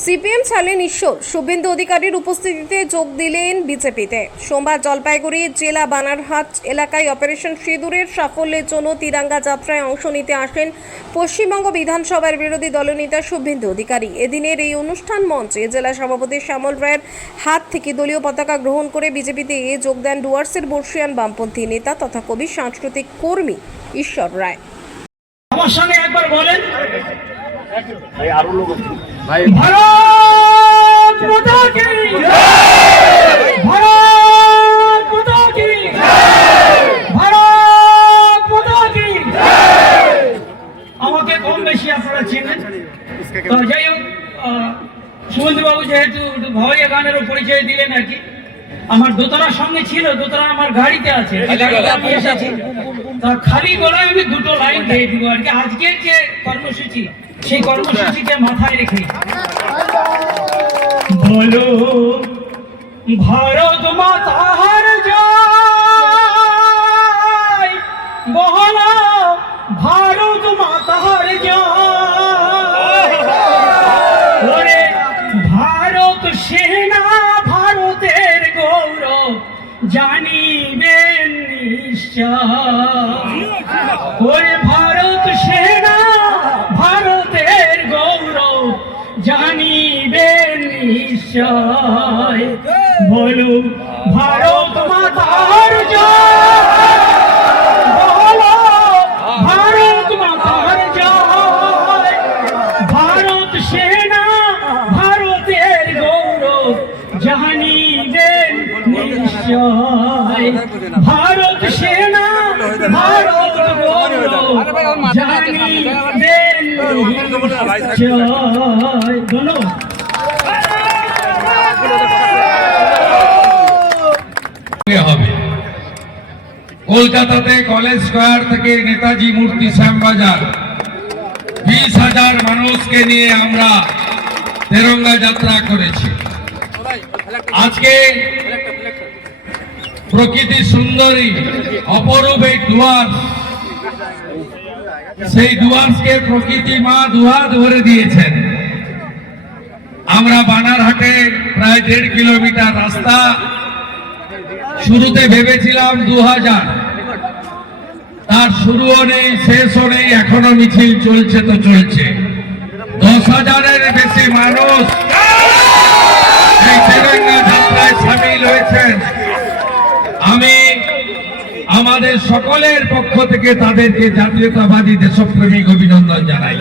CPM ছাড়লেন ঈশ্বর শুভেন্দু অধিকারীর উপস্থিতিতে যোগ দিলেন বিজেপিতে। সোমবার জলপাইগুড়ি জেলা বানারহাট এলাকায় অপারেশন সিঁদুরের সাফল্যের জন্য তিরাঙ্গা যাত্রায় অংশ নিতে আসেন পশ্চিমবঙ্গ বিধানসভার বিরোধী দলনেতা শুভেন্দু অধিকারী। এদিনের এই অনুষ্ঠান মঞ্চে জেলা সভাপতি শ্যামল রায়ের হাত থেকে দলীয় পতাকা গ্রহণ করে বিজেপিতে এ যোগ দেন ডুয়ার্সের বর্ষিয়ান বামপন্থী নেতা তথা কবি, সাংস্কৃতিক কর্মী ঈশ্বর রায়। ভাই ভারত মাতা কি ভারত মাতা কি ভারত মাতা কি আমাকে কম বেশি আপনারা চেনেন। তো যাই হোক সুমন্ত্রী বাবু যেহেতু ভাওয়াইয়া গানেরও পরিচয় দিলেন আর কি আমার দোতলার সঙ্গে ছিল দোতলা আমার গাড়িতে আছে। খালি গলায় আমি দুটো লাইন গেয়ে দিব আর কি। আজকের যে কর্মসূচি সেই কর্মসূচিকে মাথায় রেখে। বলো ভারত মাতার জয়। বহনা ভারত মাতার জয়। ওরে ভারত সেনা ভারতের গৌরব জানিবেন নিশ্চয়। জানিবেন নিশ্চয়। বলু ভারত মাতার বলো ভারত মাতার ভারত সেনা ভারতের গৌরব জানিবেন নিশ্চয়। ভারত সেনা ভারত গৌরব জানিবেন কলকাতাতে কলেজ স্কোয়ার থেকে নেতাজি মূর্তি শ্যামবাজার। বিশ হাজার মানুষকে নিয়ে আমরা তেরঙ্গা যাত্রা করেছি। আজকে প্রকৃতি সুন্দরী, অপরূপ এই ডুয়ার্স সেই ডুয়ার্সকে প্রকৃতি মা দুহাত ভরে দিয়েছেন। আমরা বানারহাটে প্রায় দেড় কিলোমিটার রাস্তা। শুরুতে ভেবেছিলাম দু হাজার। তার শুরুও নেই, শেষও নেই, এখনও মিছিল চলছে তো চলছে। দশ হাজারের বেশি মানুষ যাত্রায় সামিল হয়েছেন আমি আমাদের সকলের পক্ষ থেকে তাদেরকে জাতীয়তাবাদী দেশপ্রেমিক অভিনন্দন জানাই।